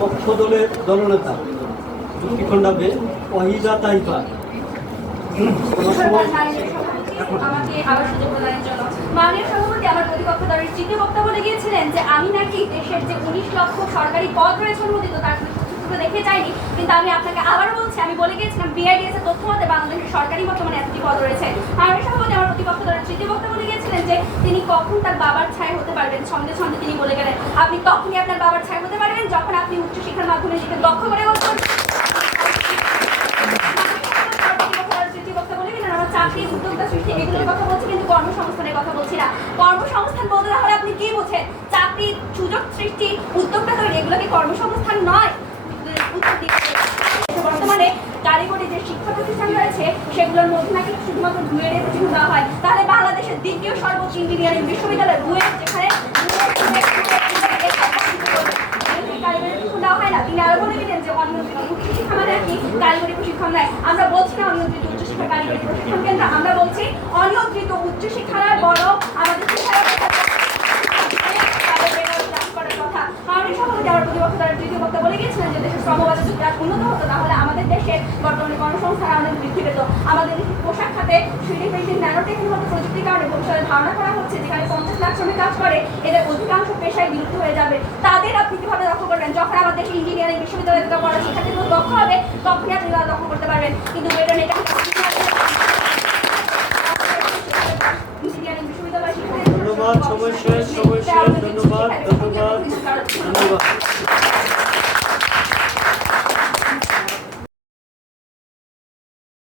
পক্ষ দলের দলনেতা মুক্তিখণ্ডাবে ওয়াহিদা তাইফা। দেখে যাইনি কিন্তু আমি আপনাকে আবার আমি বলে গিয়েছিলাম বিআইডিএস এর তথ্য বাংলাদেশের সরকারি বর্তমানে এতটি পদ রয়েছে। বক্তব্য বলে গিয়েছিলেন যে, তিনি কখন তার বাবার ছায় হতে পারবেন সঙ্গে সঙ্গে তিনি বলে গেলেন আপনি তখনই আপনার বাবার ছায় হতে পারবেন যখন আপনি উচ্চশিক্ষার মাধ্যমে নিজেকে দক্ষ করে উঠবেন চাকরি সৃষ্টি কথা বলছি কিন্তু কর্মসংস্থানের কথা বলছি না কর্মসংস্থান আপনি সুযোগ সৃষ্টি উদ্যোক্তা কর্মসংস্থান নয়। বর্তমানে কারিগরি যে শিক্ষা প্রতিষ্ঠান রয়েছে, সেগুলোর মধ্যে নাকি শুধুমাত্র দেওয়া হয়। তাহলে বাংলাদেশের দ্বিতীয় সর্বোচ্চ ইঞ্জিনিয়ারিং বিশ্ববিদ্যালয় দুয়ের যেখানে কারিগরি প্রশিক্ষণ দেওয়া হয় না তিনি আরও বলে দিলেন যে অনিয়ন্ত্রিত উচ্চশিক্ষা মানে কি আমরা বলছি না অনিয়ন্ত্রিত উচ্চশিক্ষা কারিগরি প্রশিক্ষণ কেন্দ্র আমরা বলছি অনিয়ন্ত্রিত উচ্চশিক্ষা নয় বরং আমাদের বর্তমানে কর্মসংস্থান আমাদের বৃদ্ধি পেত আমাদের পোশাক খাতে ন্যানো টেকনোলজি প্রযুক্তির কারণে ভবিষ্যতে ধারণা করা হচ্ছে যেখানে পঞ্চাশ লাখ শ্রমিক কাজ করে এদের অধিকাংশ পেশায় বিলুপ্ত হয়ে যাবে তাদের আপনি কীভাবে দক্ষ করবেন? যখন আমাদের ইঞ্জিনিয়ারিং বিশ্ববিদ্যালয় দক্ষ হবে তখনই আপনি তারা দক্ষ করতে পারবেন। কিন্তু বেতন এটা ধন্যবাদ সময় শেষ সময় শেষ ধন্যবাদ। ধন্যবাদ। ধন্যবাদ।